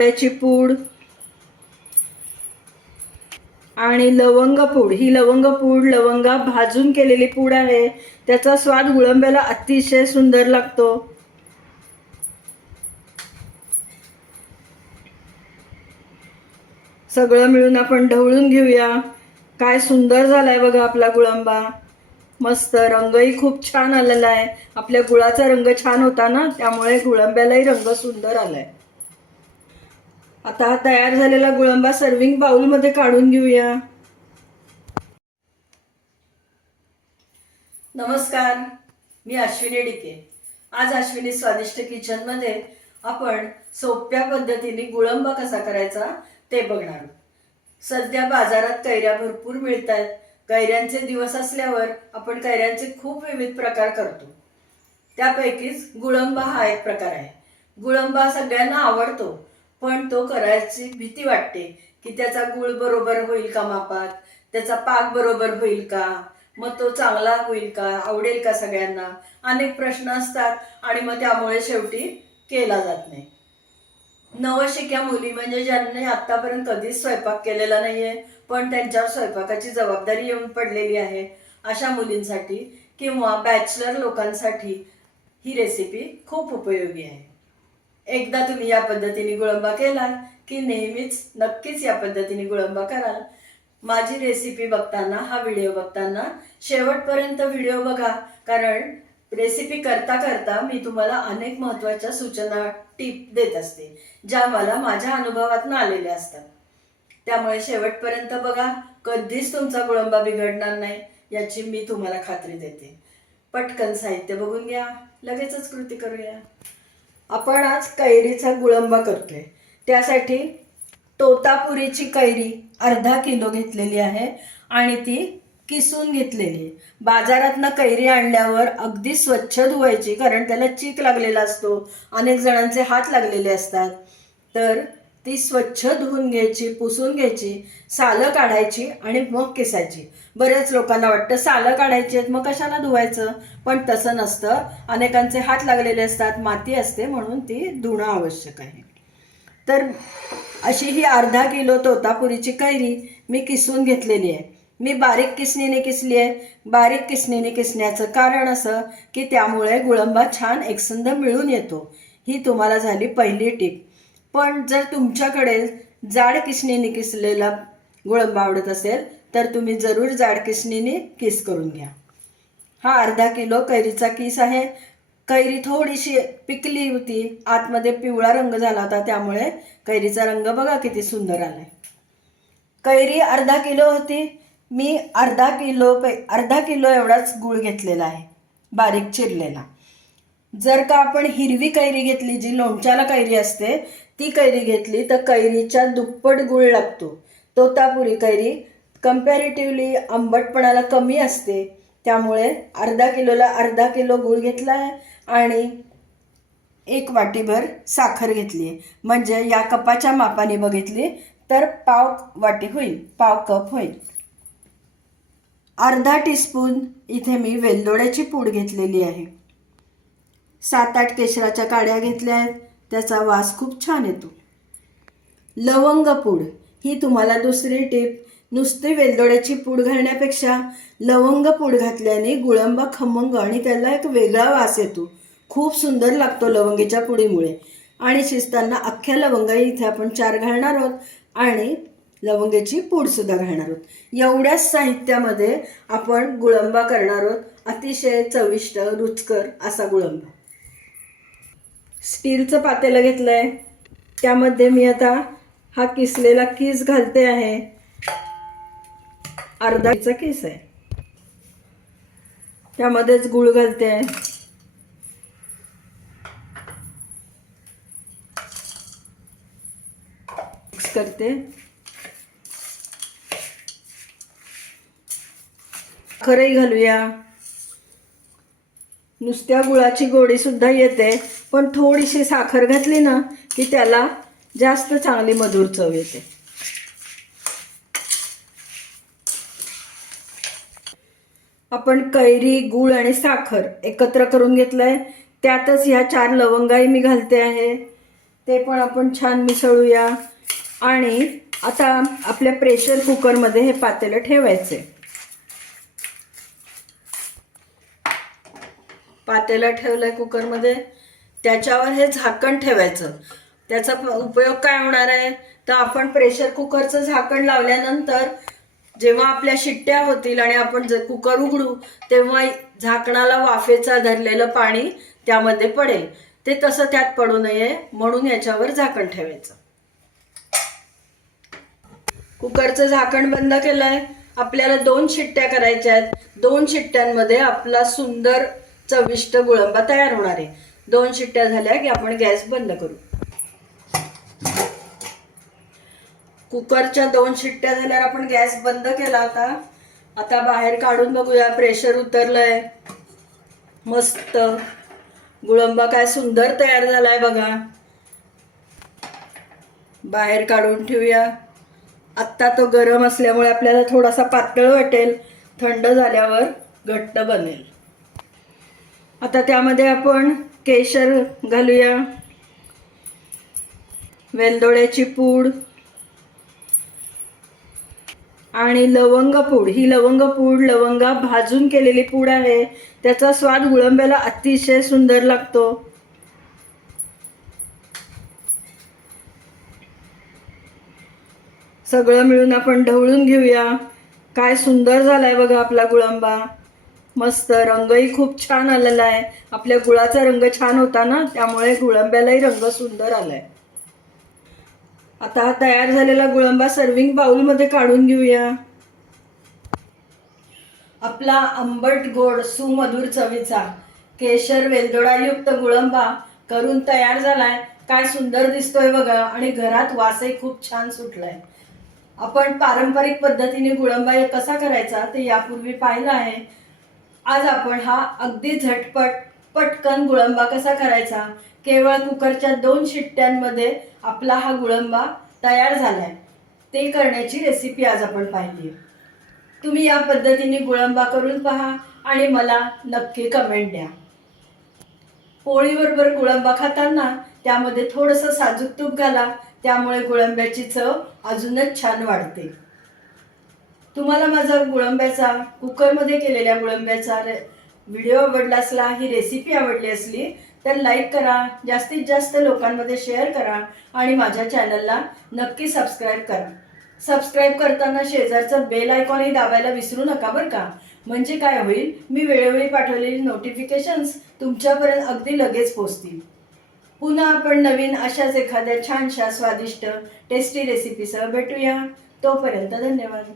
त्याची पूड आणि लवंग पूड. ही लवंग पूड लवंगा भाजून केलेली पूड आहे. त्याचा स्वाद गुळंब्याला अतिशय सुंदर लागतो. सगळं मिळून आपण ढवळून घेऊया. काय सुंदर झालाय बघा आपला गुळंबा. मस्त रंगही खूप छान आलेला आहे. आपल्या गुळाचा रंग छान होता ना त्यामुळे गुळंब्यालाही रंग सुंदर आलाय. आता हा तयार झालेला गुळंबा सर्विंग बाउलमध्ये काढून घेऊया. नमस्कार मी अश्विनी डिके. आज अश्विनी स्वादिष्ट किचनमध्ये आपण सोप्या पद्धतीने गुळंबा कसा करायचा ते बघणार सध्या बाजारात कैऱ्या भरपूर मिळत आहेत कैऱ्यांचे दिवस असल्यावर आपण कैऱ्यांचे खूप विविध प्रकार करतो. त्यापैकीच गुळंबा हा एक प्रकार आहे. गुळंबा सगळ्यांना आवडतो. पण तो करायची भीती वाटते की त्याचा गुळ बरोबर होईल का मापात? त्याचा पाक बरोबर होईल का? मग तो चांगला होईल का? आवडेल का सगळ्यांना? अनेक प्रश्न असतात आणि मग त्यामुळे शेवटी केला जात नाही. नवशिक्या मुली म्हणजे ज्यांनी आतापर्यंत कधीच स्वयंपाक केलेला नाहीये पण त्यांच्यावर स्वयंपाकाची जबाबदारी येऊन पडलेली आहे. अशा मुलींसाठी किंवा बॅचलर लोकांसाठी ही रेसिपी खूप उपयोगी आहे. एकदा तुम्ही या पद्धतीने गुळंबा केला की नेहमीच नक्कीच या पद्धतीने गुळंबा कराल. माझी रेसिपी बघताना हा व्हिडिओ बघताना शेवटपर्यंत व्हिडिओ बघा. कारण रेसिपी करता करता मी तुम्हाला अनेक महत्त्वाच्या सूचना टीप देत असते ज्या मला माझ्या अनुभवातून आलेल्या असतात. त्यामुळे शेवटपर्यंत बघा कधीच तुमचा गुळंबा बिघडणार नाही याची मी तुम्हाला खात्री देते. पटकन साहित्य बघून घ्या. लगेचच कृती करूया. आपण आज कैरीचा गुळंबा करतोय. त्यासाठी तोतापुरीची कैरी अर्धा किलो घेतलेली आहे आणि ती किसून घेतलेली आहे. बाजारातनं कैरी आणल्यावर अगदी स्वच्छ धुवायची कारण त्याला चीक लागलेला असतो. अनेक जणांचे हात लागलेले असतात. तर ती स्वच्छ धुवून घ्यायची पुसून घ्यायची सालं काढायची आणि मग किसायची. बऱ्याच लोकांना वाटतं सालं काढायची आहेत मग कशाला धुवायचं? पण तसं नसतं. अनेकांचे हात लागलेले असतात माती असते म्हणून ती धुणं आवश्यक आहे. तर अशी ही अर्धा किलो तोतापुरीची कैरी मी किसून घेतलेली आहे. मी बारीक किसणीने किसली आहे. बारीक किसणीने किसण्याचं कारण असं की त्यामुळे गुळंबा छान एकसंध मिळून येतो. ही तुम्हाला झाली पहिली टीप. पण जर तुमच्याकडे जाड किसणीने किसलेला गुळंबा आवडत असेल तर तुम्ही जरूर जाड किसणीने किस करून घ्या. हा अर्धा किलो कैरीचा किस आहे. कैरी थोडीशी पिकली होती आतमध्ये पिवळा रंग झाला होता त्यामुळे कैरीचा रंग बघा किती सुंदर आलाय. कैरी अर्धा किलो होती. मी अर्धा किलो पै अर्धा किलो एवढाच गूळ घेतलेला आहे. बारीक चिरलेला. जर का आपण हिरवी कैरी घेतली जी लोणच्याला कैरी असते ती कैरी घेतली तर कैरीच्या दुप्पट गुळ लागतो. तोतापुरी कैरी कम्पॅरेटिव्हली आंबटपणाला कमी असते. त्यामुळे अर्धा किलोला अर्धा किलो गूळ घेतला आहे आणि एक वाटीभर साखर घेतली. आहे म्हणजे या कपाच्या मापाने बघितली तर पाव वाटी होईल पाव कप होईल. अर्धा टीस्पून इथे मी वेलदोड्याची पूड घेतलेली आहे. सात आठ केशराच्या काड्या घेतल्या आहेत. त्याचा वास खूप छान येतो. लवंग पूड ही तुम्हाला दुसरी टीप. नुसती वेलदोड्याची पूड घालण्यापेक्षा लवंग पूड घातल्याने गुळंबा खमंग आणि त्याला एक वेगळा वास येतो. खूप सुंदर लागतो लवंगीच्या पुडीमुळे. आणि शिजताना अख्ख्या लवंगाही इथे आपण चार घालणार आहोत आणि लवंगेची पूडसुद्धा घालणार आहोत. एवढ्याच साहित्यामध्ये आपण गुळंबा करणार आहोत. अतिशय चविष्ट रुचकर असा गुळंबा. स्टीलचं पातेलं घेतलं आहे त्यामध्ये मी आता हा किसलेला किस घालते आहे. अर्धाचा किस आहे. त्यामध्येच गुळ घालते आहे. मिक्स करते. खरंही घालूया. नुसत्या गुळाची गोडी सुद्धा येते. पण थोडीशी साखर घातली ना की त्याला जास्त चांगली मधुर चव येते. आपण कैरी गुळ आणि साखर एकत्र करून घेतलंय. त्यातच ह्या चार लवंगाही मी घालते आहे. ते पण आपण छान मिसळूया. आणि आता आपल्या प्रेशर कुकरमध्ये हे पातेलं ठेवायचे. पातेलं ठेवलंय कुकरमध्ये. त्याच्यावर हे झाकण ठेवायचं. त्याचा उपयोग काय होणार आहे? तर आपण प्रेशर कुकरचं झाकण लावल्यानंतर जेव्हा आपल्या शिट्ट्या होतील आणि आपण जर कुकर उघडू तेव्हा झाकणाला वाफेचा धरलेलं पाणी त्यामध्ये पडेल. ते तसं त्यात पडू नये म्हणून याच्यावर झाकण ठेवायचं. कुकरचं झाकण बंद केलंय. आपल्याला दोन शिट्ट्या करायच्या आहेत. दोन शिट्ट्यांमध्ये आपला सुंदर चविष्ट गुळंबा तयार होणार आहे. दोन शिट्ट्या झाल्या की आपण गॅस बंद करू. कुकरच्या दोन शिट्ट्या झाल्यावर आपण गॅस बंद केला होता. आता बाहेर काढून बघूया. प्रेशर उतरलंय. मस्त. गुळंबा काय सुंदर तयार झालाय बघा. बाहेर काढून ठेवूया. आत्ता तो गरम असल्यामुळे आपल्याला थोडासा पातळ वाटेल. थंड झाल्यावर घट्ट बनेल. आता त्यामध्ये आपण केशर घालूया वेलदोड्याची पूड आणि लवंग पूड. ही लवंग पूड लवंगा भाजून केलेली पूड आहे. त्याचा स्वाद गुळंब्याला अतिशय सुंदर लागतो. सगळं मिळून आपण ढवळून घेऊया. काय सुंदर झालाय बघा आपला गुळंबा. मस्त रंगही खूप छान आलेला आहे. आपल्या गुळाचा रंग छान होता ना त्यामुळे गुळंब्यालाही रंग सुंदर आलाय. आता हा तयार झालेला गुळंबा सर्विंग बाउलमध्ये काढून घेऊया. आपला आंबट गोड सुमधुर चवीचा केशर वेलदोडायुक्त गुळंबा करून तयार झालाय. काय सुंदर दिसतोय बघा आणि घरात वासही खूप छान सुटलाय. आपण पारंपरिक पद्धतीने गुळंबा हे कसा करायचा ते यापूर्वी पाहिलं आहे. आज आपण हा अगदी झटपट पटकन गुळंबा कसा करायचा? केवळ कुकरच्या दोन शिट्ट्यांमध्ये आपला हा गुळंबा तयार झालाय. ते करण्याची रेसिपी आज आपण पाहिली. तुम्ही या पद्धतीने गुळंबा करून पहा आणि मला नक्की कमेंट द्या. पोळीबरोबर गुळंबा खाताना त्यामध्ये थोडंसं साजूक तूप घाला त्यामुळे गुळंब्याची चव अजूनच छान वाढते. तुम्हाला माझा गुळंब्याचा कुकरमध्ये केलेल्या गुळंब्याचा रे व्हिडिओ आवडला असला ही रेसिपी आवडली असली तर लाईक करा जास्तीत जास्त लोकांमध्ये शेअर करा आणि माझ्या चॅनलला नक्की सबस्क्राईब करा. सबस्क्राईब करताना शेजारचं बेल आयकॉनही दाबायला विसरू नका बरं का? म्हणजे काय होईल? मी वेळोवेळी पाठवलेली नोटिफिकेशन्स तुमच्यापर्यंत अगदी लगेच पोहोचतील. पुन्हा आपण नवीन अशाच एखाद्या छानशा स्वादिष्ट टेस्टी रेसिपीसह भेटूया. तोपर्यंत धन्यवाद.